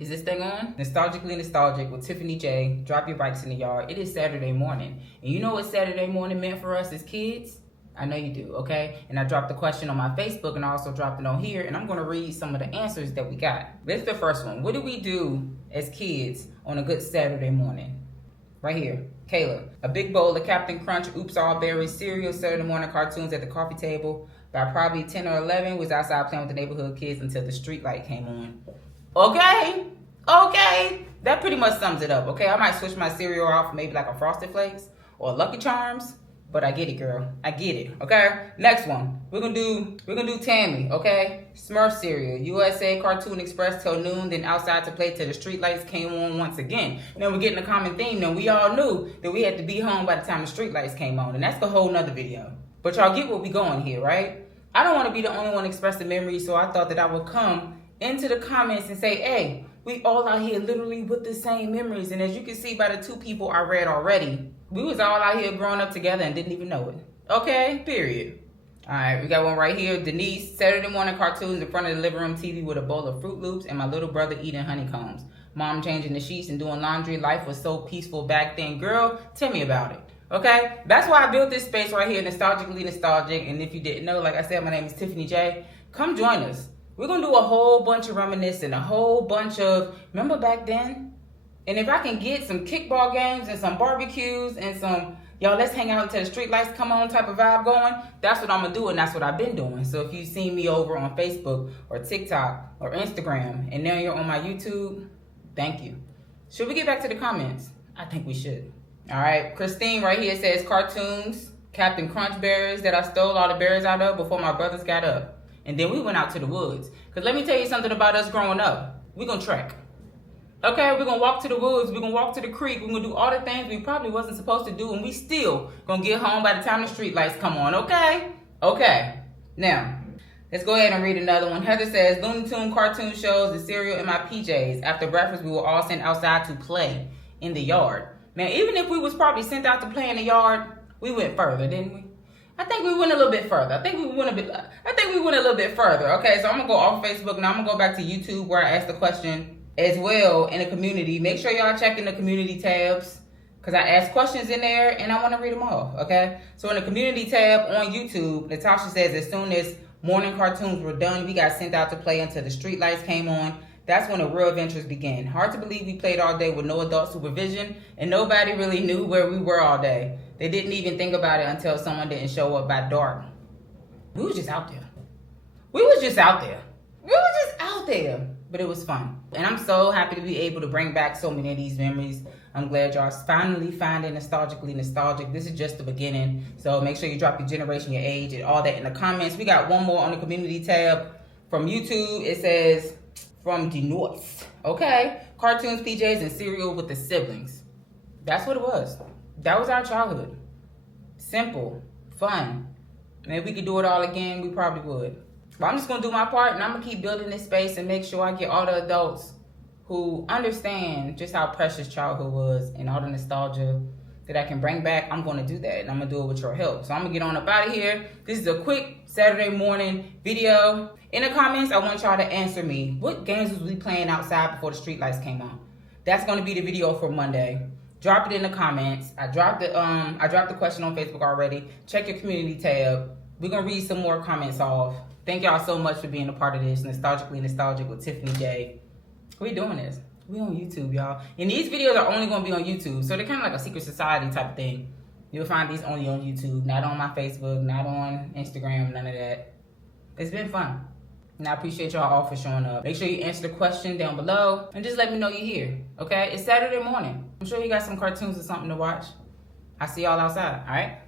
Is this thing on? Nostalgically Nostalgic with Tiffany J. Drop your bikes in the yard. It is Saturday morning. And you know what Saturday morning meant for us as kids? I know you do, okay? And I dropped the question on my Facebook and I also dropped it on here. And I'm going to read some of the answers that we got. This is the first one. What do we do as kids on a good Saturday morning? Right here. Kayla. A big bowl of Captain Crunch, Oops All Berries, cereal, Saturday morning cartoons at the coffee table. By probably 10 or 11, was outside playing with the neighborhood kids until the street light came on. Okay. That pretty much sums it up, okay? I might switch my cereal out for maybe like a Frosted Flakes or Lucky Charms, but I get it, girl. I get it, okay? Next one. We're gonna do Tammy, okay? Smurf cereal, USA Cartoon Express till noon, then outside to play till the street lights came on once again. Now we're getting a common theme. Now we all knew that we had to be home by the time the street lights came on, and that's the whole nother video. But y'all get what we going here, right? I don't want to be the only one expressing memories, so I thought that I would come into the comments and say, hey, we all out here literally with the same memories. And as you can see by the two people I read already, we was all out here growing up together and didn't even know it. Okay, period. All right, we got one right here. Denise, Saturday morning cartoons in front of the living room TV with a bowl of Fruit Loops and my little brother eating honeycombs. Mom changing the sheets and doing laundry. Life was so peaceful back then. Girl, tell me about it. Okay, that's why I built this space right here, Nostalgically Nostalgic. And if you didn't know, like I said, my name is Tiffany J. Come join us. We're going to do a whole bunch of reminiscing, a whole bunch of, remember back then? And if I can get some kickball games and some barbecues and some, y'all, let's hang out until the street lights come on type of vibe going, that's what I'm going to do, and that's what I've been doing. So if you've seen me over on Facebook or TikTok or Instagram, and now you're on my YouTube, thank you. Should we get back to the comments? I think we should. All right, Christine right here says cartoons, Captain Crunch berries that I stole all the berries out of before my brothers got up. And then we went out to the woods. Because let me tell you something about us growing up. We're going to trek. Okay, we're going to walk to the woods. We're going to walk to the creek. We're going to do all the things we probably wasn't supposed to do. And we still going to get home by the time the street lights come on. Okay? Okay. Now, let's go ahead and read another one. Heather says, Looney Tune cartoon shows, the cereal in my PJs. After breakfast, we were all sent outside to play in the yard. Now, even if we was probably sent out to play in the yard, we went further, didn't we? I think we went a little bit further. I think we went a little bit further. Okay, so I'm gonna go off Facebook now. I'm gonna go back to YouTube where I asked the question as well in the community. Make sure y'all check in the community tabs because I asked questions in there and I want to read them off. Okay, so in the community tab on YouTube, Natasha says as soon as morning cartoons were done, we got sent out to play until the street lights came on. That's when the real adventures began. Hard to believe we played all day with no adult supervision and nobody really knew where we were all day. They didn't even think about it until someone didn't show up by dark. We was just out there. But it was fun. And I'm so happy to be able to bring back so many of these memories. I'm glad y'all finally finding Nostalgically Nostalgic. This is just the beginning. So make sure you drop your generation, your age, and all that in the comments. We got one more on the community tab from YouTube. It says, from the North. Okay, cartoons, PJs, and cereal with the siblings. That's what it was. That was our childhood. Simple, fun. And if we could do it all again, we probably would. But I'm just going to do my part, and I'm going to keep building this space and make sure I get all the adults who understand just how precious childhood was and all the nostalgia that I can bring back. I'm going to do that, and I'm going to do it with your help. So I'm going to get on up out of here. This is a quick Saturday morning video. In the comments, I want y'all to answer me. What games was we playing outside before the street lights came on? That's going to be the video for Monday. Drop it in the comments. I dropped the question on Facebook already. Check your community tab. We're going to read some more comments off. Thank y'all so much for being a part of this. Nostalgically Nostalgic with Tiffany J. We doing this. We on YouTube, y'all. And these videos are only going to be on YouTube. So they're kind of like a secret society type of thing. You'll find these only on YouTube. Not on my Facebook. Not on Instagram. None of that. It's been fun. And I appreciate y'all all for showing up. Make sure you answer the question down below. And just let me know you're here. Okay? It's Saturday morning. I'm sure you got some cartoons or something to watch. I see y'all outside. All right?